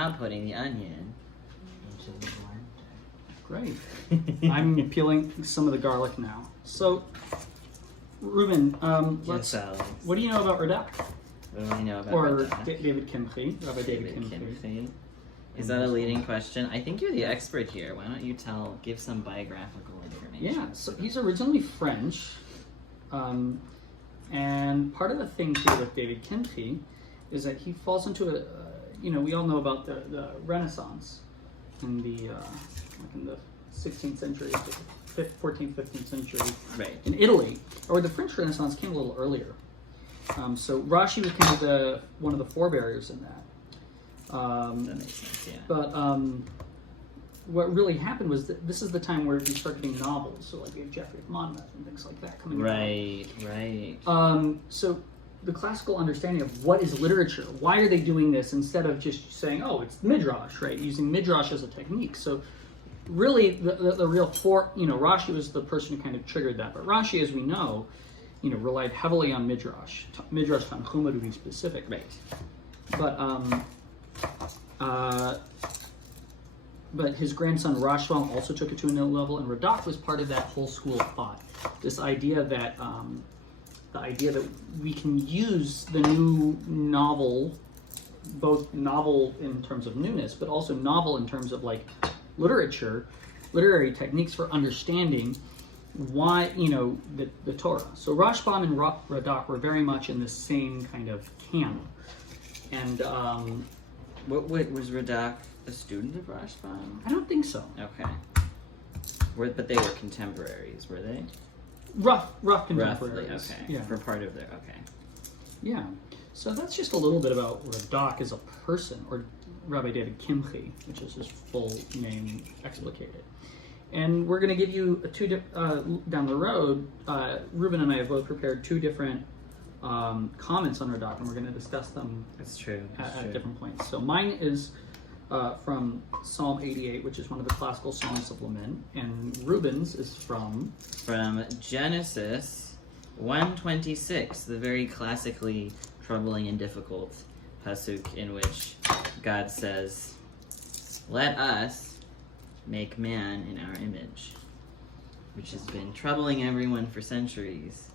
now putting the onion into the Great. I'm peeling some of the garlic now. So, Reuben, what do you know about RaDaK? What do I know about or RaDaK? David Kimchi, Rabbi David Kimchi. Is that a leading question? I think you're the expert here. Why don't you give some biographical information? Yeah, so he's originally French, and part of the thing here with David Kimchi is that he falls into we all know about the Renaissance in the 16th century, 14th, 15th century, right, in Italy, or the French Renaissance came a little earlier. So Rashi was kind of one of the forebearers in that. That makes sense, yeah. But what really happened was that this is the time where we start getting novels, so like we have Geoffrey of Monmouth and things like that coming out. Right. So the classical understanding of what is literature, why are they doing this instead of just saying, oh, it's midrash, right? Using midrash as a technique. So really, the real Rashi was the person who kind of triggered that. But Rashi, as we know, relied heavily on midrash Tanchuma to be specific. Right. But his grandson Rashbam also took it to another level, and RaDaK was part of that whole school of thought. This idea that we can use the new novel, both novel in terms of newness, but also novel in terms of like literary techniques for understanding why the Torah. So Rashbam and RaDaK were very much in the same kind of camp. And what was RaDaK a student of Rashbam? I don't think so. Okay. But they were contemporaries, were they? Rough contemporaries. Roughly, okay. Yeah. For part of their, okay. Yeah. So that's just a little bit about RaDaK as a person, or Rabbi David Kimchi, which is his full name explicated. And we're going to give you down the road, Reuben and I have both prepared two different comments on RaDaK, and we're going to discuss them at different points. So mine is from Psalm 88, which is one of the classical songs of lament, and Reuben's is from Genesis 1:26, the very classically troubling and difficult pasuk in which God says, "Let us make man in our image," which has been troubling everyone for centuries.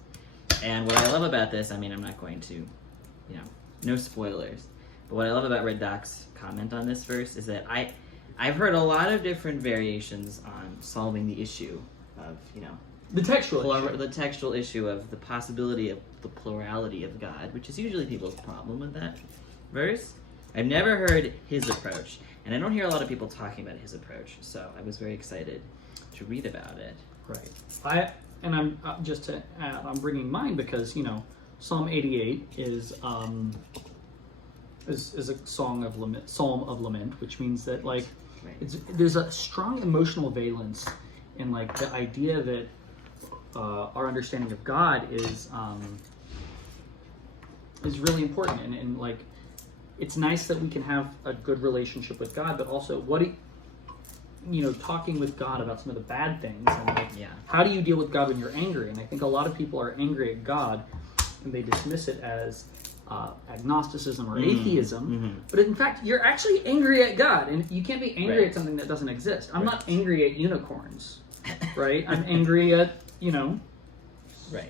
And what I love about this, I'm not going to, no spoilers, but what I love about RaDaK's comment on this verse is that I've heard a lot of different variations on solving the issue of, the textual issue of the possibility of the plurality of God, which is usually people's problem with that verse. I've never heard his approach, and I don't hear a lot of people talking about his approach, so I was very excited to read about it. Right. I'm just to add, I'm bringing mine because Psalm 88 is a psalm of lament, which means that there's a strong emotional valence in the idea that our understanding of God is really important, and it's nice that we can have a good relationship with God, but also talking with God about some of the bad things, and how do you deal with God when you're angry? And I think a lot of people are angry at God, and they dismiss it as agnosticism or atheism, but in fact, you're actually angry at God, and you can't be angry at something that doesn't exist. I'm not angry at unicorns, right? I'm angry at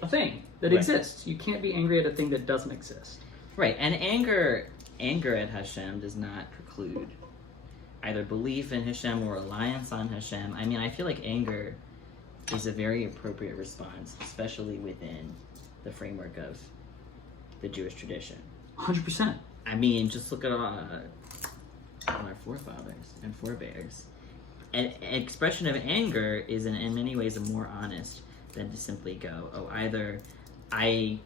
a thing that exists. You can't be angry at a thing that doesn't exist. Right, and anger at Hashem does not preclude either belief in Hashem or reliance on Hashem. I feel like anger is a very appropriate response, especially within the framework of the Jewish tradition. 100%. Just look at our forefathers and forebears. An expression of anger is in many ways more honest than to simply go, either I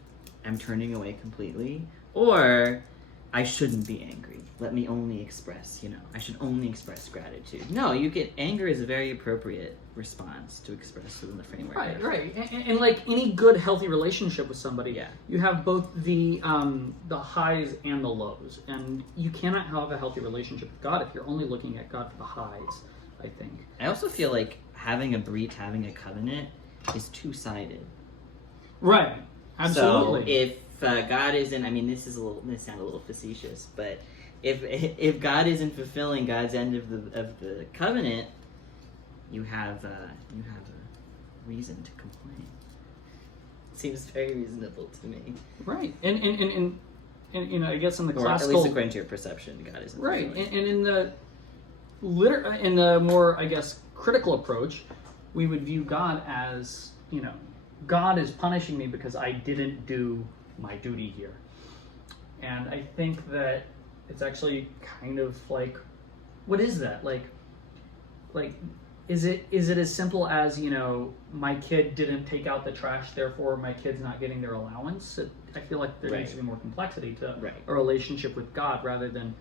am turning away completely, or I shouldn't be angry. Let me only express, I should only express gratitude. No, anger is a very appropriate response to express within the framework. Right. And like any good, healthy relationship with somebody, you have both the highs and the lows. And you cannot have a healthy relationship with God if you're only looking at God for the highs, I think. I also feel like having a brit, having a covenant, is two-sided. Right. Absolutely. So if God isn't, this sounds a little facetious, but if God isn't fulfilling God's end of the covenant, you have a reason to complain. Seems very reasonable to me. Right. And you know, I guess in the or classical, at least according to your perception, God isn't right. fulfilling. And in the more, I guess, critical approach, we would view God as, you know, God is punishing me because I didn't do my duty here. And I think that it's actually kind of like, what is that? Like is it as simple as, you know, my kid didn't take out the trash, therefore my kid's not getting their allowance? I feel like there needs to be more complexity to a relationship with God rather than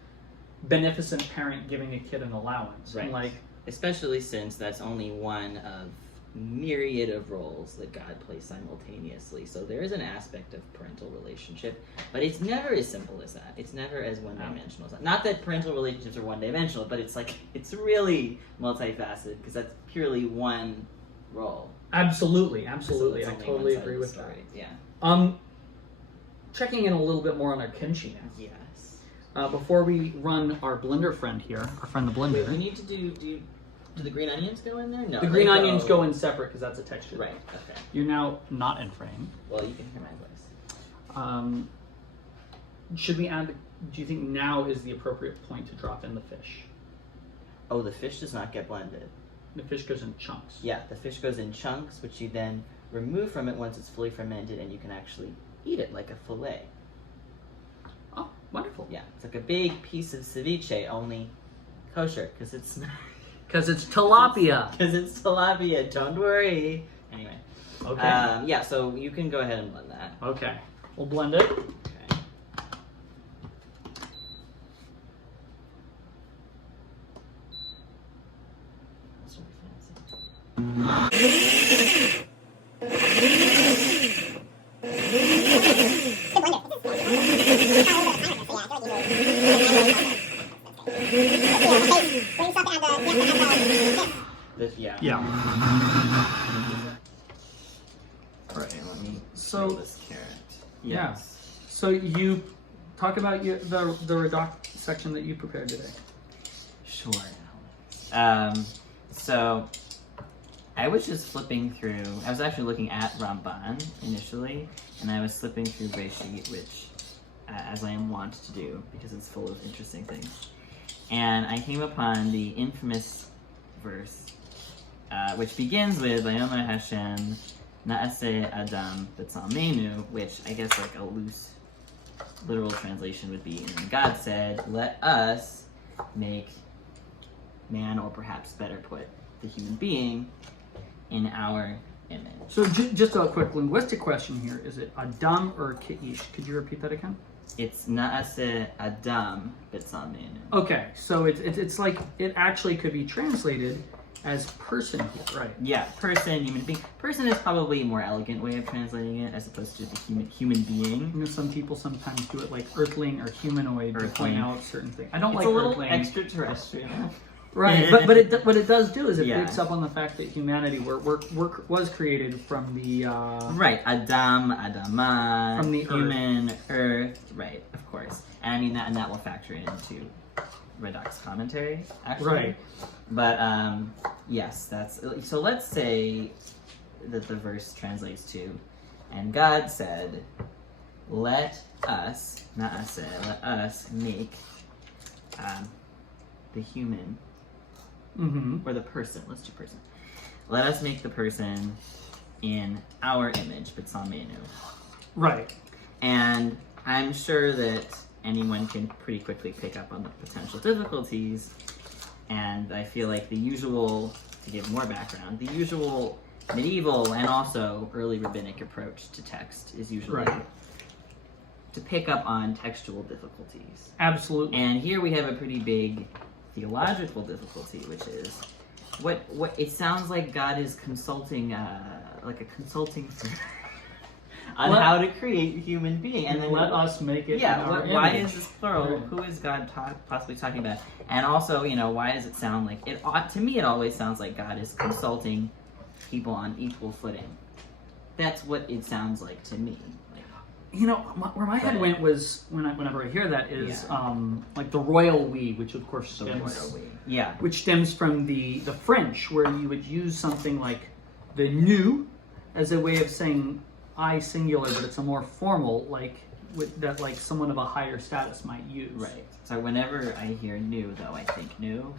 beneficent parent giving a kid an allowance. Right. And like, especially since that's only one of myriad of roles that God plays simultaneously. So there is an aspect of parental relationship, but it's never as simple as that. It's never as one-dimensional as that. Not that parental relationships are one-dimensional, but it's like, it's really multifaceted because that's purely one role. Absolutely. So I totally agree with that. Yeah. Checking in a little bit more on our kimchi now. Yes. Before we run our blender friend here, our friend the blender. Wait, we need to do the green onions go in there? No. The green onions go in separate because that's a texture. Right, okay. You're now not in frame. Well, you can hear my voice. Should we add, do you think now is the appropriate point to drop in the fish? Oh, the fish does not get blended. The fish goes in chunks. Yeah, the fish goes in chunks, which you then remove from it once it's fully fermented, and you can actually eat it like a fillet. Oh, wonderful. Yeah, it's like a big piece of ceviche, only kosher, because it's Because it's tilapia. Because it's tilapia, don't worry. Anyway. Okay. Yeah, so you can go ahead and blend that. Okay. We'll blend it. Okay. That's really fancy. Yeah. All right, let me So this carrot. Yeah. Yes. So you talk about the RaDaK section that you prepared today. Sure. So I was just flipping through. I was actually looking at Ramban initially, and I was flipping through Breshit, which, as I am wont to do, because it's full of interesting things. And I came upon the infamous verse, which begins with "Vayomer Hashem Naaseh Adam B'Tzalmenu," which I guess like a loose literal translation would be, and God said, "Let us make man," or perhaps better put, the human being, in our image. So just a quick linguistic question here. Is it Adam or Keish? Could you repeat that again? It's Naaseh Adam B'Tzalmenu. Okay, so it's like, it actually could be translated as person here, right? Yeah, person, human being. Person is probably a more elegant way of translating it as opposed to the human being. You know, some people sometimes do it like earthling or humanoid to point out certain things. I don't It's like a little earthling. Extraterrestrial. Right, but what it does do is it Yeah. picks up on the fact that humanity was created from the Right, Adam, Adama, from the human, earth, right, of course. And I mean that will factor into RaDaK's commentary, actually. Right. But yes, that's so. Let's say that the verse translates to, and God said, "Let us, Naaseh, let us make the human." Or the person. Let's do person. Let us make the person in our image, B'Tzalmenu. right. And I'm sure that anyone can pretty quickly pick up on the potential difficulties. And I feel like the usual, to give more background, the usual medieval and also early rabbinic approach to text is usually to pick up on textual difficulties. Absolutely. And here we have a pretty big theological difficulty, which is what it sounds like God is consulting, like a consulting firm on how to create a human being, and then let us make it. Yeah, in our why image. is this plural? Right. Who is God possibly talking about? And also, why does it sound like it? To me, it always sounds like God is consulting people on equal footing. That's what it sounds like to me. where my head went was whenever I hear that is like the royal we, which of course stems from the French, where you would use something like the nous as a way of saying I singular, but it's a more formal that someone of a higher status might use. Right. So whenever I hear new, though, I think new.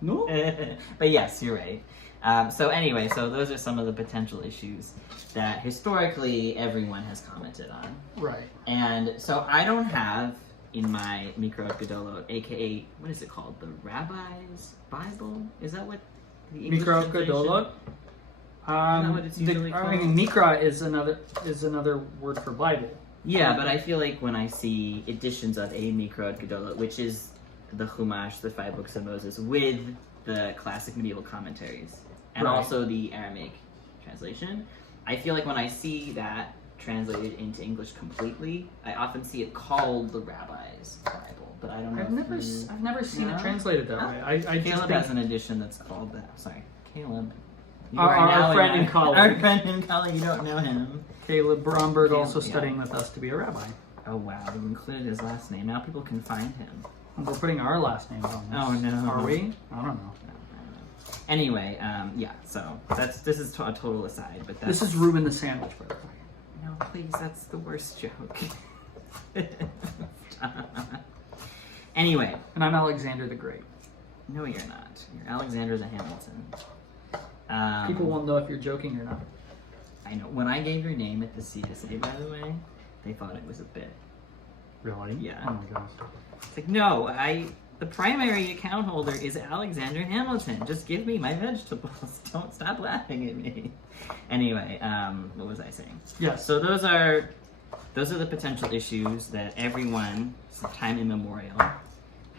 No. But yes, you're right. So anyway, so those are some of the potential issues that historically everyone has commented on. Right. And so I don't have in my Mikra Gedolot, aka, what is it called? The Rabbi's Bible? Is that what the English Mikra Gedolot? What it's usually called? Mikra is another word for Bible. Yeah, but I feel like when I see editions of a Mikra Gedolot, which is the Chumash, the 5 books of Moses, with the classic medieval commentaries, and also the Aramaic translation, I feel like when I see that translated into English completely, I often see it called the Rabbi's Bible, but I don't know. I've never seen it translated that way. Caleb has an edition that's called that. Sorry, Caleb. Our friend and colleague. Our friend and colleague, you don't know him. Caleb Bromberg, also studying with us to be a rabbi. Oh wow, we included his last name. Now people can find him. We're putting our last names on this. Oh no. Are we? I don't know. Anyway, so this is a total aside, but this is Reuben the sandwich, by the way. No, please, that's the worst joke. Anyway. And I'm Alexander the Great. No, you're not. You're Alexander the Hamilton. People won't know if you're joking or not. I know. When I gave your name at the CSA, by the way, they thought it was a bit. Really? Yeah. Oh my gosh. It's like, no, the primary account holder is Alexander Hamilton. Just give me my vegetables. Don't stop laughing at me. Anyway, what was I saying? Yes. So those are the potential issues that everyone, since time immemorial,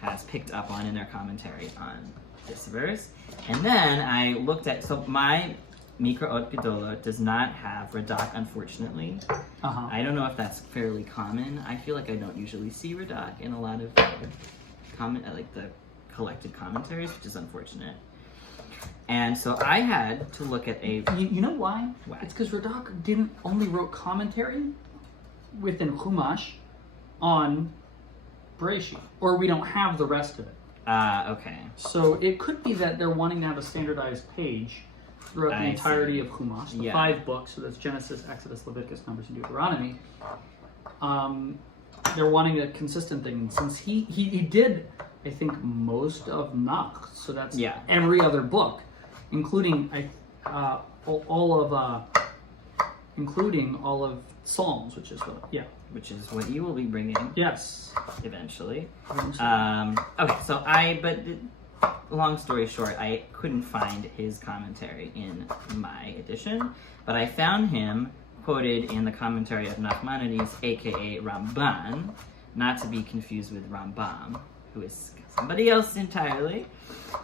has picked up on in their commentary on this verse. And then I looked at, so my Mikraot Gedolot does not have RaDaK, unfortunately. I don't know if that's fairly common. I feel like I don't usually see RaDaK in a lot of the collected commentaries, which is unfortunate. And so I had to look at a... You know why? Why? It's because RaDaK didn't only wrote commentary within Chumash on Bereshit, or we don't have the rest of it. Okay. So it could be that they're wanting to have a standardized page throughout the entirety of Chumash, the 5 books, so that's Genesis, Exodus, Leviticus, Numbers, and Deuteronomy. They're wanting a consistent thing. Since he did, I think, most of Nach, so that's every other book, including all of Psalms, which is which is what you will be bringing. Yes. Eventually. Okay, so long story short, I couldn't find his commentary in my edition, but I found him quoted in the commentary of Nachmanides, aka Ramban, not to be confused with Rambam, who is somebody else entirely.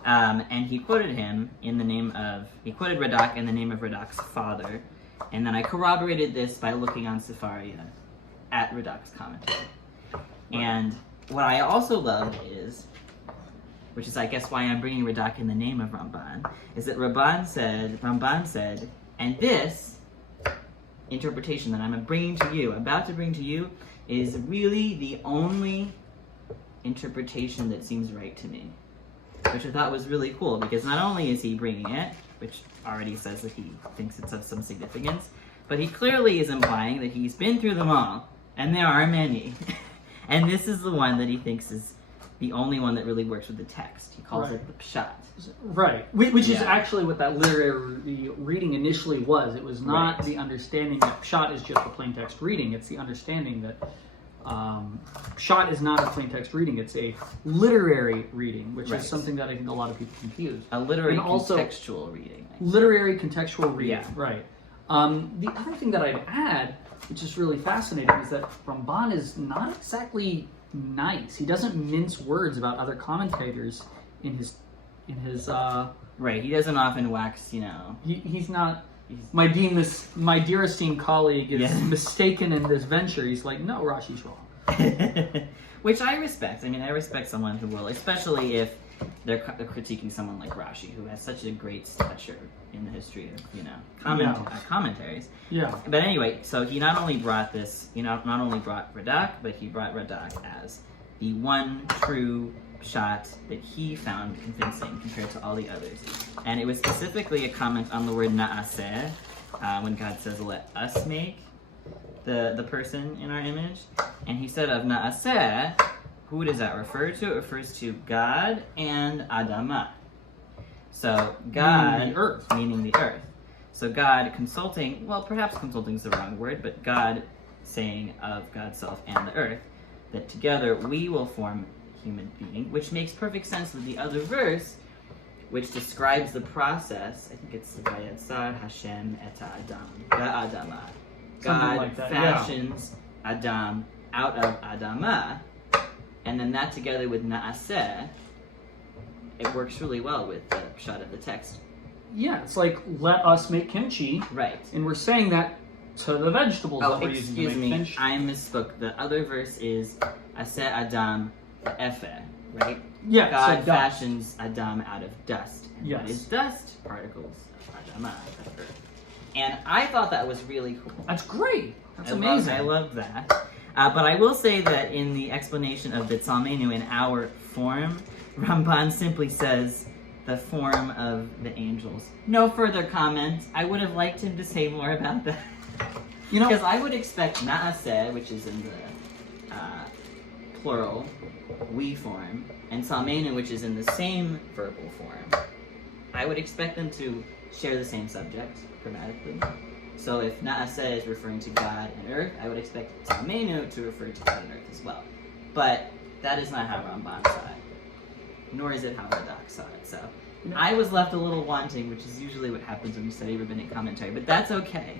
And he quoted him he quoted RaDaK in the name of RaDaK's father, and then I corroborated this by looking on Sefaria at RaDaK's commentary. And what I also love is, which is I guess why I'm bringing RaDaK in the name of Ramban, is that Ramban said, and this interpretation that I'm about to bring to you, is really the only interpretation that seems right to me. Which I thought was really cool, because not only is he bringing it, which already says that he thinks it's of some significance, but he clearly is implying that he's been through them all, and there are many. And this is the one that he thinks is the only one that really works with the text. He calls it the pshat. Right. Which is actually what that literary reading initially was. It was not the understanding that pshat is just a plain text reading. It's the understanding that pshat is not a plain text reading. It's a literary reading, which is something that I think a lot of people confuse. A literary contextual reading. Literary contextual reading, right. The other thing that I'd add, which is really fascinating, is that Ramban is not exactly nice. He doesn't mince words about other commentators in his right. He doesn't often wax, He's not. My dear esteemed colleague is mistaken in this venture. He's like, no, Rashi's wrong. Which I respect. I mean, I respect someone who will, especially if they're critiquing someone like Rashi, who has such a great stature in the history of commentaries. Yeah. But anyway, so he not only brought RaDaK, but he brought RaDaK as the one true shot that he found convincing compared to all the others. And it was specifically a comment on the word na'aseh, when God says, let us make the person in our image. And he said of na'aseh, who does that refer to? It refers to God and Adamah. So God, meaning the earth. So God consulting, well, perhaps consulting is the wrong word, but God saying of God's self and the earth, that together we will form human being, which makes perfect sense with the other verse, which describes the process. I think it's Vayetzar Hashem et Adam, Adamah. God like that, fashions Adam out of Adamah, and then that together with Na'aseh, it works really well with the shot of the text. Yeah, it's like, let us make kimchi. Right. And we're saying that to the vegetables that we're using to make kimchi. I misspoke. The other verse is Aseh Adam Epheh, right? Yeah, God so fashions Adam out of dust. And yes. What is dust? Particles of Adamah, of earth. And I thought that was really cool. That's great. That's amazing. I love that. But I will say that in the explanation of the Tzalmenu in our form, Ramban simply says the form of the angels. No further comment. I would have liked him to say more about that. Because I would expect Na'aseh, which is in the plural, we form, and Tzalmenu, which is in the same verbal form. I would expect them to share the same subject grammatically. So if Na'aseh is referring to God and earth, I would expect Tzalmenu to refer to God and earth as well. But that is not how Ramban saw it, nor is it how RaDaK saw it. So I was left a little wanting, which is usually what happens when you study rabbinic commentary, but that's okay.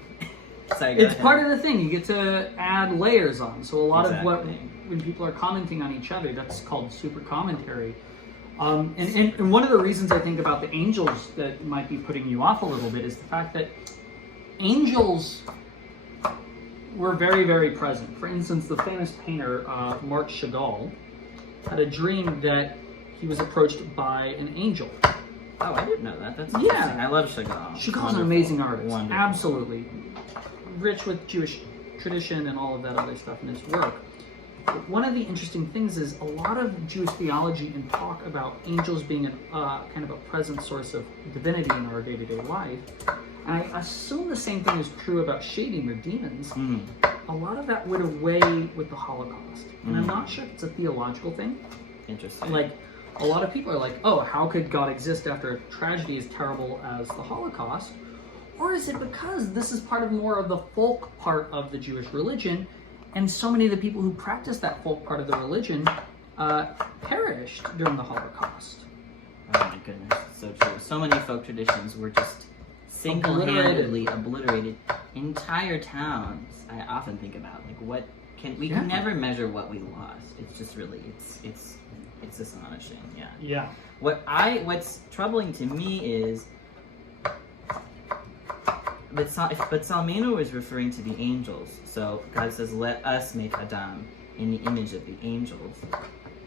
Sorry, it's part of the thing. You get to add layers on. So a lot of when people are commenting on each other, that's called super commentary. And one of the reasons I think about the angels that might be putting you off a little bit is the fact that angels were very, very present. For instance, the famous painter Marc Chagall had a dream that he was approached by an angel. Oh, I didn't know that. That's interesting. I love Chagall. Chagall's an amazing artist. Wonderful. Absolutely. Rich with Jewish tradition and all of that other stuff in his work. But one of the interesting things is a lot of Jewish theology and talk about angels being kind of a present source of divinity in our day-to-day life. And I assume the same thing is true about shadim or demons. A lot of that went away with the Holocaust. And I'm not sure if it's a theological thing. Interesting. Like, a lot of people are like, oh, how could God exist after a tragedy as terrible as the Holocaust? Or is it because this is part of more of the folk part of the Jewish religion, and so many of the people who practice that folk part of the religion perished during the Holocaust? Oh my goodness, so true. So many folk traditions were just single-handedly obliterated. Entire towns. I often think about we can never measure what we lost. It's just really it's astonishing. Yeah. Yeah. What's troubling to me is. But Tzalmenu is referring to the angels. So God says, let us make Adam in the image of the angels.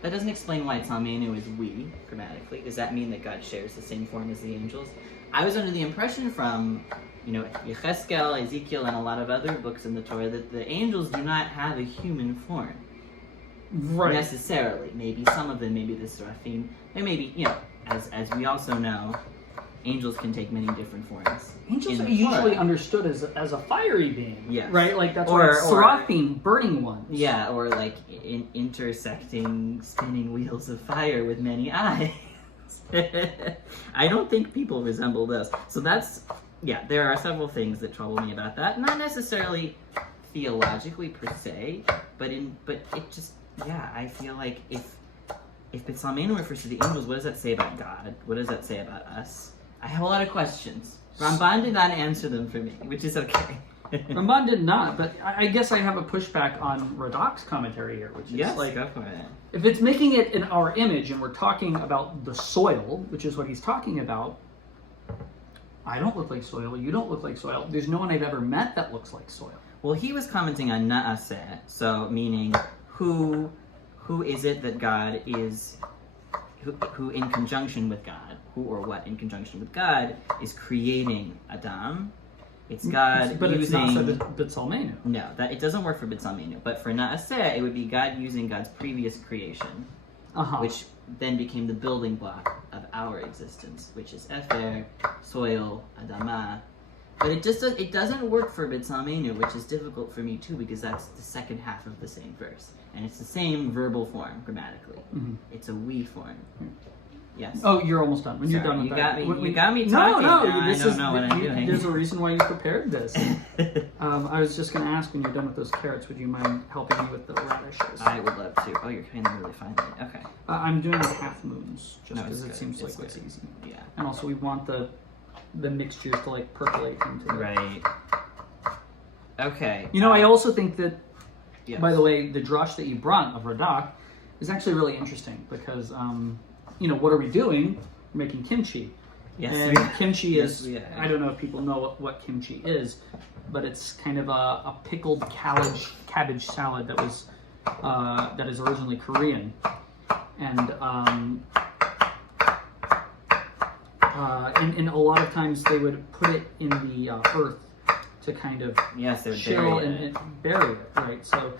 That doesn't explain why Tzalmenu is we, grammatically. Does that mean that God shares the same form as the angels? I was under the impression from, Yecheskel, Ezekiel, and a lot of other books in the Torah that the angels do not have a human form. Right. Necessarily. Maybe some of them, maybe the Seraphim. And maybe, as we also know, angels can take many different forms. Angels are usually understood as a fiery being. Yes. Right? Like that's why Seraphim, burning ones. Yeah, or like intersecting spinning wheels of fire with many eyes. I don't think people resemble those. So there are several things that trouble me about that. Not necessarily theologically per se, but it just, I feel like if Tzalmenu refers to the angels, what does that say about God? What does that say about us? I have a lot of questions. Ramban did not answer them for me, which is okay. Ramban did not, but I guess I have a pushback on RaDaK's commentary here, which is go for it. If it's making it in our image and we're talking about the soil, which is what he's talking about, I don't look like soil, you don't look like soil. There's no one I've ever met that looks like soil. Well, he was commenting on Na'aseh, so meaning who is it that God is, who in conjunction with God, who or what in conjunction with God is creating Adam. It's God but using... it's not for B'Tselmenu. No, that it doesn't work for B'Tselmenu. But for Naaseh, it would be God using God's previous creation, which then became the building block of our existence, which is Efer, soil, Adamah. But it doesn't work for B'Tselmenu, which is difficult for me too, because that's the second half of the same verse. And it's the same verbal form grammatically. It's a we form. Yes. Oh, you're almost done. When you're done with that. You got me talking. No, I don't know what I'm doing. There's a reason why you prepared this. I was just going to ask, when you're done with those carrots, would you mind helping me with the radishes? I would love to. Oh, you're kind of really fine. Okay. I'm doing half moons, just because it seems like it's easy. Yeah. And also, we want the mixtures to like percolate into it. Right. Okay. You know, I also think that, by the way, the drush that you brought of RaDaK is actually really interesting because, what are we doing? We're making kimchi. Yes. And kimchi is, I don't know if people know what kimchi is, but it's kind of a pickled cabbage salad that is originally Korean. And and a lot of times they would put it in the earth to kind of chill and bury it, right? So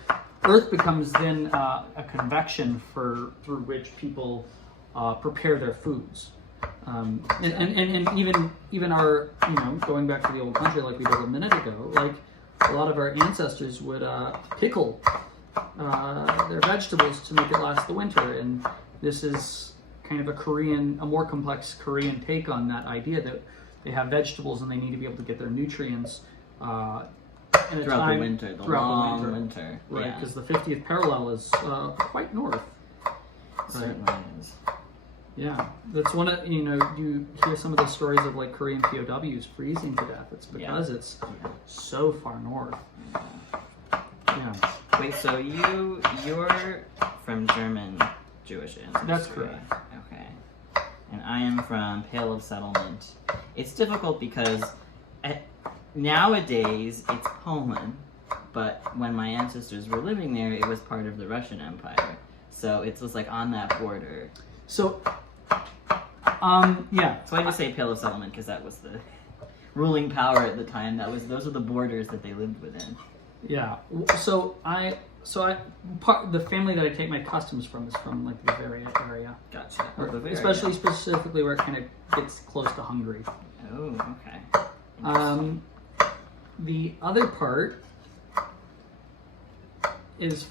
earth becomes then a convection through which people prepare their foods. And even our, going back to the old country like we did a minute ago, like a lot of our ancestors would pickle their vegetables to make it last the winter. And this is kind of a more complex Korean take on that idea that they have vegetables and they need to be able to get their nutrients throughout the winter, the long winter. Right, because the 50th parallel is quite north. Certainly is. Yeah, that's one of, you hear some of the stories of like Korean POWs freezing to death. It's because it's so far north. Yeah. Wait, so you're from German Jewish ancestry? That's correct. Okay. And I am from Pale of Settlement. It's difficult because nowadays it's Poland, but when my ancestors were living there, it was part of the Russian Empire. So it was like on that border. So, So I just say Pale of Settlement because that was the ruling power at the time. Those are the borders that they lived within. Yeah. So the family that I take my customs from is from like the Bavaria area. Gotcha. Especially specifically where it kind of gets close to Hungary. Oh, okay. The other part is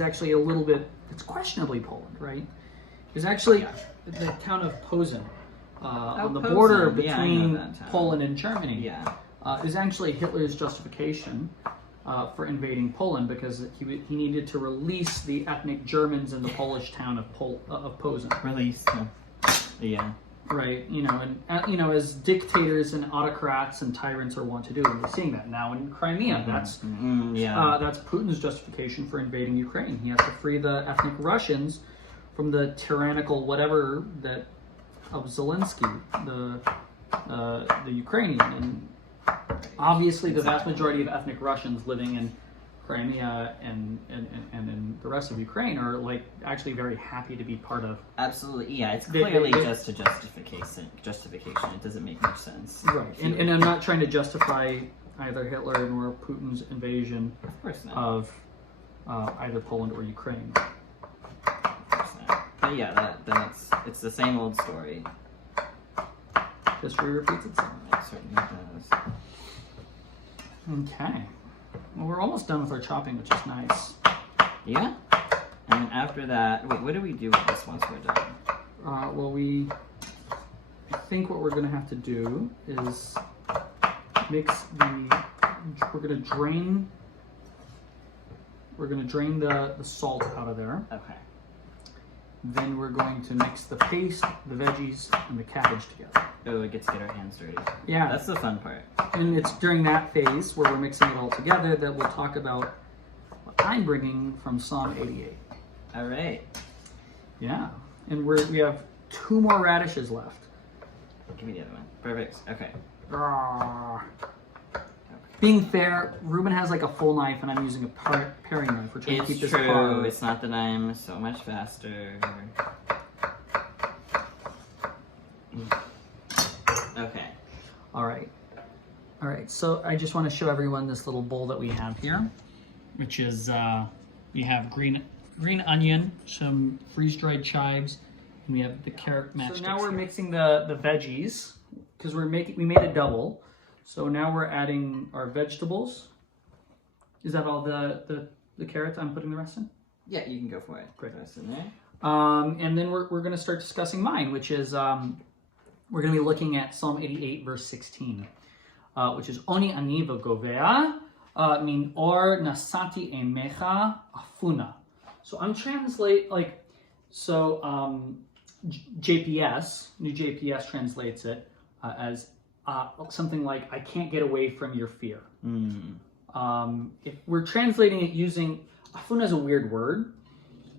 actually a little bit, it's questionably Poland, right? There's actually the town of Posen on the border between Poland and Germany. Yeah. Is actually Hitler's justification for invading Poland because he needed to release the ethnic Germans in the Polish town of Posen. Release them. Yeah. Right, and as dictators and autocrats and tyrants are wont to do, and we're seeing that now in Crimea. That's Putin's justification for invading Ukraine. He has to free the ethnic Russians from the tyrannical whatever of Zelensky, the Ukrainian, and obviously the vast majority of ethnic Russians living in Crimea and in the rest of Ukraine are like actually very happy to be part of. Absolutely, yeah. It's clearly just a justification. It doesn't make much sense. Right, and I'm not trying to justify either Hitler nor Putin's invasion of either Poland or Ukraine. Of course not. But yeah, it's the same old story. History repeats itself. It certainly does. Okay. Well, we're almost done with our chopping, which is nice. Yeah? And then after that, wait, what do we do with this once we're done? I think what we're going to have to do is we're going to drain the salt out of there. Okay. Then we're going to mix the paste, the veggies, and the cabbage together. Oh, we get to get our hands dirty. Yeah. That's the fun part. And it's during that phase where we're mixing it all together that we'll talk about what I'm bringing from Psalm 88. All right. Yeah. And we have 2 more radishes left. Give me the other one. Perfect. Okay. Being fair, Reuben has like a full knife and I'm using a paring knife. We're trying to keep this It's true. It's not that I'm so much faster. All right. All right. So I just want to show everyone this little bowl that we have here, which is we have green onion, some freeze-dried chives, and we have the carrot matchsticks. So now we're mixing the veggies because we made a double. So now we're adding our vegetables. Is that all the carrots? I'm putting the rest in? Yeah, you can go for it. Great. Put the rest in there. And then we're going to start discussing mine, which is we're going to be looking at Psalm 88, verse 16, which is Oni ani v'govea min or nasati emecha afuna. So I'm JPS, New JPS translates it as something like, I can't get away from your fear. If we're translating it using, afuna is a weird word.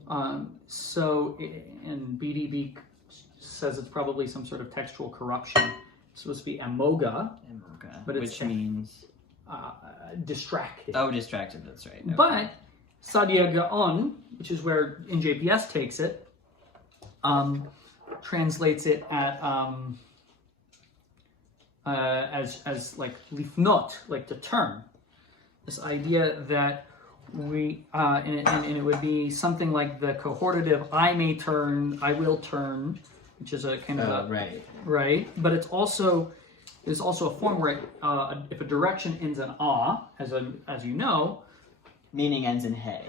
And BDB says it's probably some sort of textual corruption. It's supposed to be amoga, but which means distracted. Oh, distracted. That's right. Okay. But Sadia Gaon, which is where in JPS takes it, translates it as like lifnot, like to turn. This idea that and it would be something like the cohortative, I may turn, I will turn, which is a kind of right. But there's also a form where if a direction ends in as you know, meaning ends in hey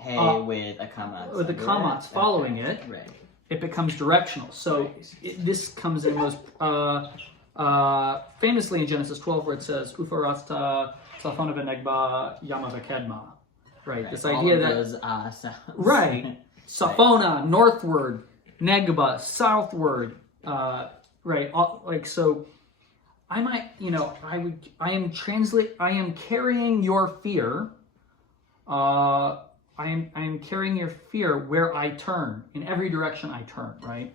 with a comma. With the commas following it, right. It becomes directional. So this comes in most famously in Genesis 12, where it says Ufarasta Safona v'negba yama v'kedma. Right. This idea that sounds. Right. Safona, northward, Negba, southward. Right. So I might, I am carrying your fear. I am carrying your fear where I turn, in every direction I turn, right?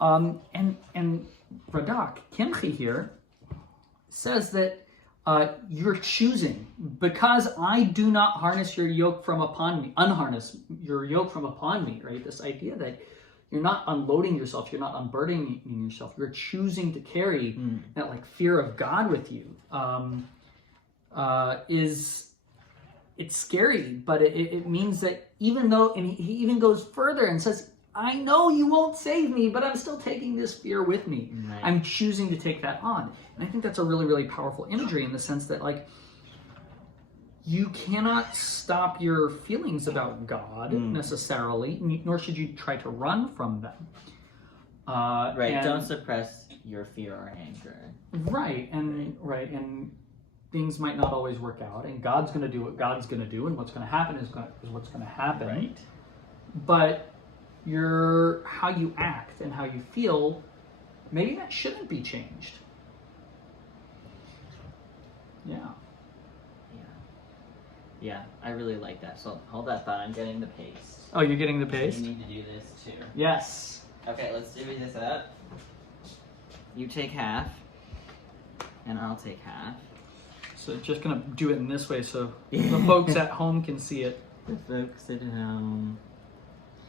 And RaDaK Kimchi here says that you're choosing, because I do not harness your yoke from upon me, unharness your yoke from upon me, right? This idea that you're not unloading yourself, you're not unburdening yourself, you're choosing to carry that like fear of God with you. It's scary, but it means that even though, and he even goes further and says, I know you won't save me, but I'm still taking this fear with me. Right. I'm choosing to take that on. And I think that's a really, really powerful imagery in the sense that, like, you cannot stop your feelings about God necessarily, nor should you try to run from them. Don't suppress your fear or anger. And things might not always work out, and God's going to do what God's going to do, and what's going to happen is what's going to happen. Right. But how you act and how you feel, maybe that shouldn't be changed. Yeah, I really like that. So hold that thought. I'm getting the paste. Oh, you're getting the paste? You need to do this too. Yes. Okay, let's divvy this up. You take half, and I'll take half. So just gonna do it in this way so the folks at home can see it. The folks at home.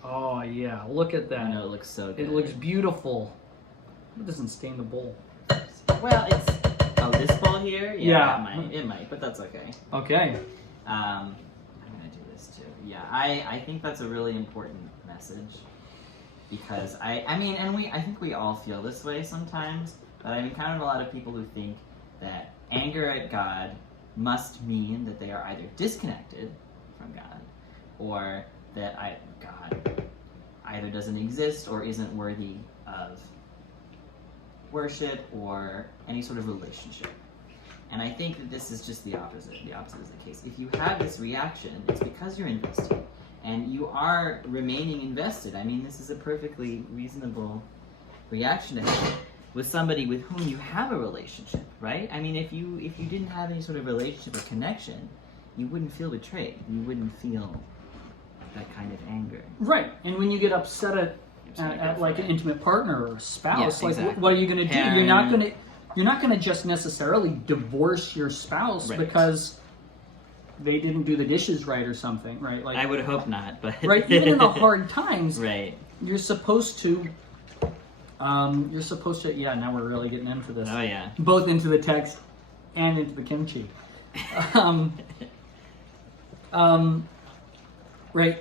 Oh yeah, look at that. I know, it looks so good. It looks beautiful. It doesn't stain the bowl. Well, it's... Oh, this bowl here? Yeah. It might, but that's okay. Okay. I'm gonna do this too. Yeah, I think that's a really important message, because I think we all feel this way sometimes, but I've encountered a lot of people who think that anger at God must mean that they are either disconnected from God, or that God either doesn't exist or isn't worthy of worship or any sort of relationship. And I think that this is just the opposite. The opposite is the case. If you have this reaction, it's because you're invested. And you are remaining invested. I mean, this is a perfectly reasonable reaction to have with somebody with whom you have a relationship, right? I mean, if you didn't have any sort of relationship or connection, you wouldn't feel betrayed. You wouldn't feel that kind of anger. Right. And when you get upset at like an intimate partner or spouse, exactly. What are you going to do? You're not going to just necessarily divorce your spouse because they didn't do the dishes right or something, right? Like, I would hope not, but right, even in the hard times, right, you're supposed to You're supposed to. Yeah, now we're really getting into this. Oh yeah. Both into the text and into the kimchi. Right.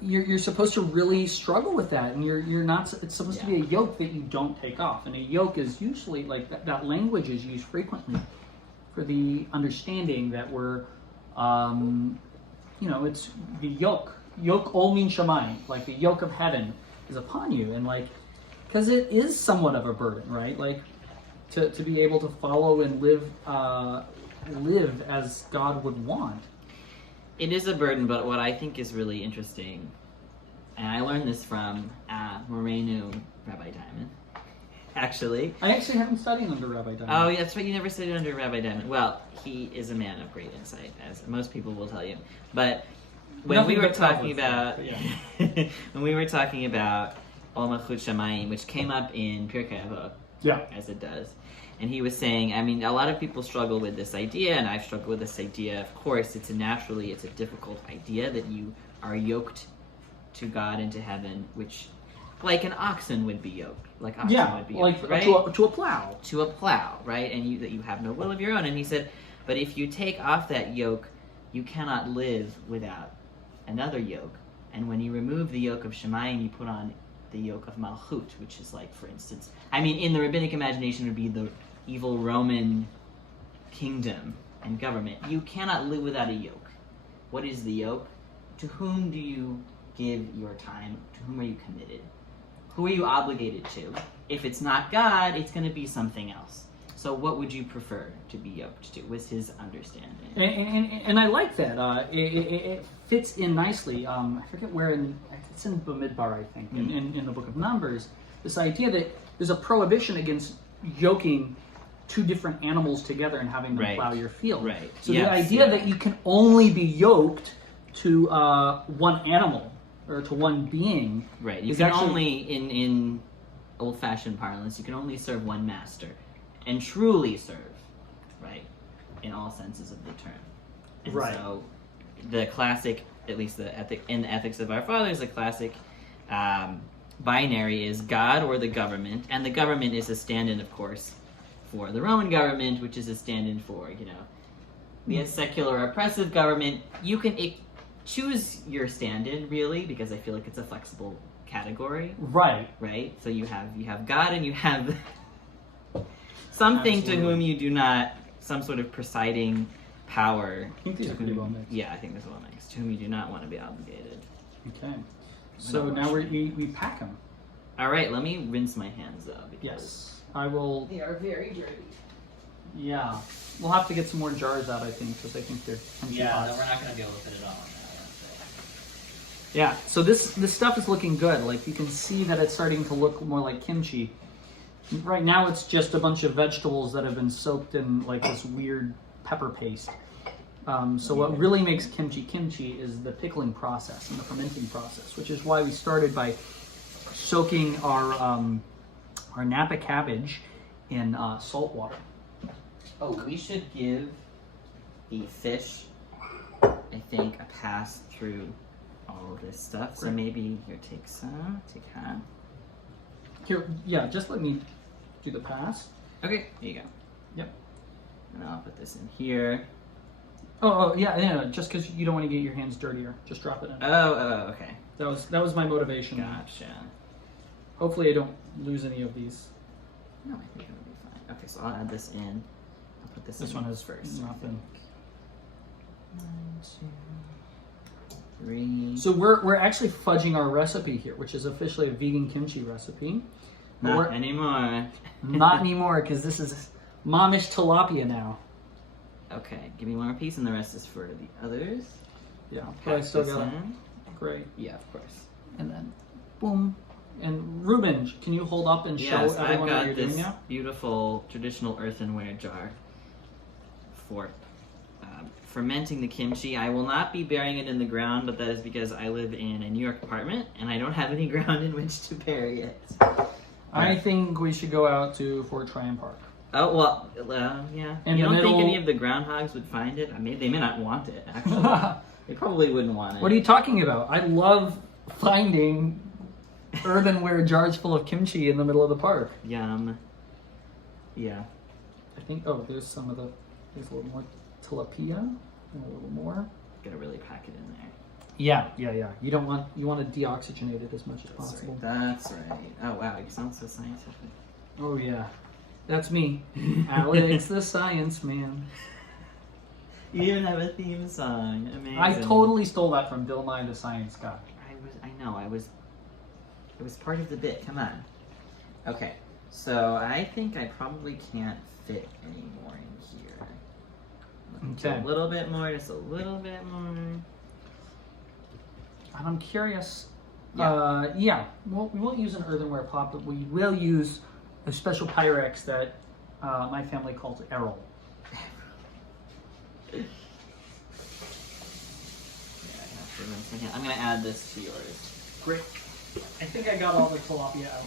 You're supposed to really struggle with that, and you're not. It's supposed to be a yoke that you don't take off, and a yoke is usually like that language is used frequently for the understanding that we're, it's the yoke. Yoke ol min shamayim, like the yoke of heaven is upon you, and like, because it is somewhat of a burden, right? Like, to be able to follow and live as God would want. It is a burden, but what I think is really interesting, and I learned this from Morenu Rabbi Diamond, actually. I actually haven't studied under Rabbi Diamond. Oh, yeah, that's right, you never studied under Rabbi Diamond. Well, he is a man of great insight, as most people will tell you. But when we were talking about when we were talking about Ol Malchut Shamayim, which came up in Pirkei Avot, as it does, and he was saying, I mean, a lot of people struggle with this idea, and I've struggled with this idea. Of course, it's a difficult idea that you are yoked to God and to heaven, which, like an oxen would be yoked. Like oxen would be yoked, right? To a plow. To a plow, right? And that you have no will of your own. And he said, but if you take off that yoke, you cannot live without another yoke. And when you remove the yoke of Shemayim, you put on the yoke of Malchut, which is like, for instance, I mean, in the rabbinic imagination, it would be the evil Roman kingdom and government. You cannot live without a yoke. What is the yoke? To whom do you give your time? To whom are you committed? Who are you obligated to? If it's not God, it's going to be something else. So what would you prefer to be yoked to? Was his understanding. And I like that. It fits in nicely. I forget where it's in Bamidbar, I think, in the book of Numbers. This idea that there's a prohibition against yoking two different animals together and having them plow your field. Right. So the idea that you can only be yoked to one animal or to one being. Right. You can only, in old-fashioned parlance, you can only serve one master. And truly serve, right, in all senses of the term. And so the classic, at least in the ethics of our fathers, the classic binary is God or the government, and the government is a stand-in, of course, for the Roman government, which is a stand-in for, the secular oppressive government. You can choose your stand-in, really, because I feel like it's a flexible category. Right. Right? So you have God and you have something to whom you do not, some sort of presiding power. I think these are pretty well mixed. Yeah, I think they're well mixed. To whom you do not want to be obligated. Okay. So now we pack them. All right, let me rinse my hands though. Yes, I will. They are very dirty. Yeah, we'll have to get some more jars out, I think, because I think they're no, we're not going to be able to fit it all in that. Yeah. So this stuff is looking good. Like you can see that it's starting to look more like kimchi. Right now, it's just a bunch of vegetables that have been soaked in like this weird pepper paste. So what really makes kimchi is the pickling process and the fermenting process, which is why we started by soaking our Napa cabbage in salt water. Oh, we should give the fish, I think, a pass through all of this stuff. So maybe here, take some, take half. Here, yeah, just let me do the pass. Okay, there you go. Yep. And I'll put this in here. Oh, yeah, just because you don't want to get your hands dirtier. Just drop it in. Oh, okay. That was my motivation. Gotcha. Hopefully I don't lose any of these. No, I think it'll be fine. Okay, so I'll add this in. I'll put this one has first. Nothing. 1, 2, 3. So we're actually fudging our recipe here, which is officially a vegan kimchi recipe. Not anymore. Not anymore, because this is momish tilapia now. Okay, give me one more piece, and the rest is for the others. Yeah, but I still got it. In. Great. Yeah, of course. And then, boom. And Reuben, can you hold up and show everyone what you're doing now? I've got this beautiful traditional earthenware jar for fermenting the kimchi. I will not be burying it in the ground, but that is because I live in a New York apartment, and I don't have any ground in which to bury it. I think we should go out to Fort Tryon Park. Oh, well, yeah. You don't think any of the groundhogs would find it? I mean, they may not want it, actually. They probably wouldn't want it. What are you talking about? I love finding earthenware jars full of kimchi in the middle of the park. Yum. Yeah. I think, oh, there's some of there's a little more tilapia, and a little more. Gotta really pack it in there. Yeah. You want to deoxygenate it as much as That's possible. right. That's right. Oh, wow, you sound so scientific. Oh, yeah. That's me. Alex the Science Man. You even have a theme song. Amazing. I totally stole that from Bill Nye the Science Guy. It was part of the bit. Come on. Okay, so I think I probably can't fit any more in here. Okay. A little bit more, just a little bit more. And I'm curious. Yeah. We won't use an earthenware pot, but we will use a special Pyrex that my family calls Errol. I'm gonna add this to yours. Great. I think I got all the tilapia out.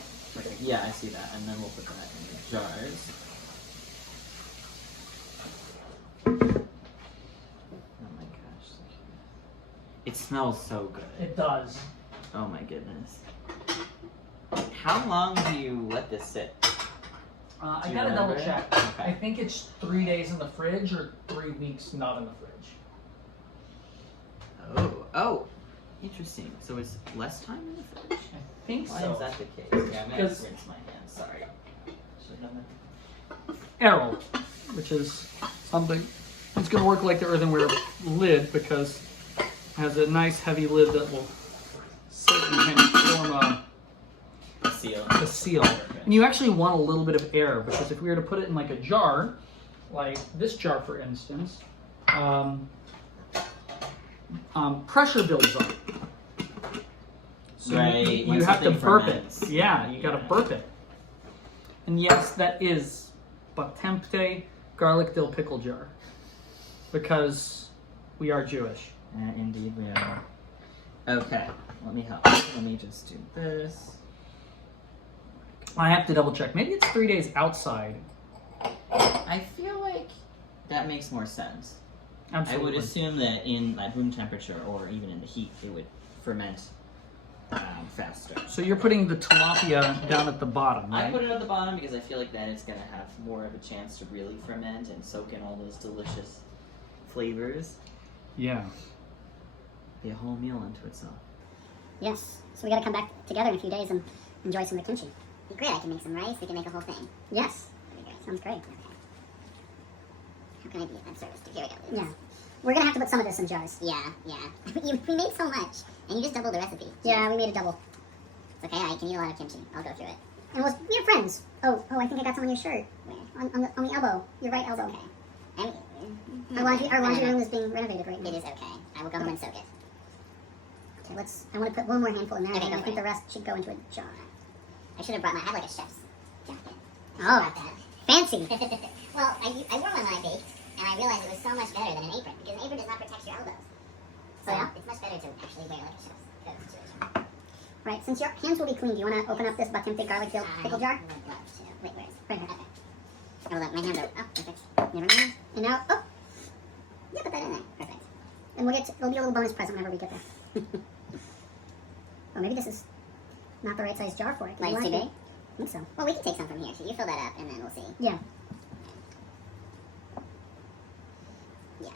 Yeah, I see that, and then we'll put that in the jars. Oh my gosh. It smells so good. It does. Oh my goodness. How long do you let this sit? I you gotta double remember? check. Okay. I think it's 3 days in the fridge or 3 weeks not in the fridge. Oh, interesting. So it's less time in the fridge? I think Why so. is that the case? Yeah, I'm gonna Because- rinse my hands. Sorry. Should have done Errol, which is something. It's going to work like the earthenware lid because it has a nice heavy lid that will sit and kind of form that. Seal. a seal. And you actually want a little bit of air because if we were to put it in like a jar, like this jar for instance, pressure builds up. So Right, you when have to something burp ferments. it. Yeah, you got to Yeah. burp it. And yes, that is Batemte garlic dill pickle jar because we are Jewish. Indeed we are. Okay, let me help. Let me just do this. I have to double check. Maybe it's 3 days outside. I feel like that makes more sense. Absolutely. I would assume that in at room temperature or even in the heat, it would ferment faster. So you're putting the tilapia down at the bottom, right? I put it at the bottom because I feel like then it's going to have more of a chance to really ferment and soak in all those delicious flavors. Yeah. Be a whole meal unto itself. Yes. So we got to come back together in a few days and enjoy some of the kimchi. Be great. I can make some rice. We can make a whole thing. Yes. That'd be great. Sounds great. Okay. How can I be of that service to you? Here we go. Yeah. We're gonna have to put some of this in jars. Yeah. We made so much, and you just doubled the recipe. Yeah, we made a double. It's okay. I can eat a lot of kimchi. I'll go through it. And we're friends. Oh! I think I got some on your shirt. Where? On the elbow. Your right elbow. Okay. Our laundry room is being renovated right now. It is okay. I will go home and soak it. Okay, I want to put one more handful in there, and I think the rest should go into a jar. I should have brought I have like a chef's jacket. Oh, fancy. Well, I wore one when I baked, and I realized it was so much better than an apron, because an apron does not protect your elbows. So it's much better to actually wear like a chef's coat situation. Right, since your hands will be clean, do you want to open up this Batemte garlic dill pickle jar? I would love to. Wait, where is it? Right here. Okay. Oh, look, my hands are, perfect. Never mind. And now, yeah, put that in there. Perfect. And it'll be a little bonus present whenever we get there. Oh, maybe this is not the right size jar for it. Like, too big? I think so. Well, we can take some from here. So you fill that up, and then we'll see. Yeah. Yeah.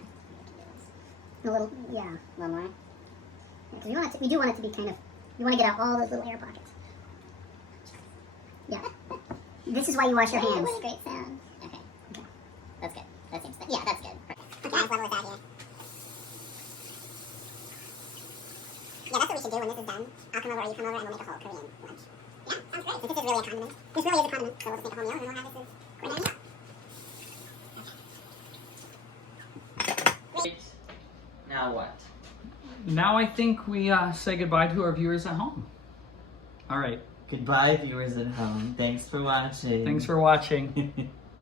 A little more. Yeah, because we do want it to be kind of, we want to get out all those little air pockets. Yeah. This is why you wash your hands. What a great sound. Okay. That's good. That seems, yeah, that's good. Perfect. Okay, let's level with that here. Yeah, that's what we should do when this is done. I'll come over, you come over, and we'll make a whole Korean lunch. Yeah, sounds great. This is really a condiment. This really is a condiment. So we'll just make a whole meal, and then we'll have this as Korean meal. Great. Now what? Now I think we say goodbye to our viewers at home. All right. Goodbye, viewers at home. Thanks for watching. Thanks for watching.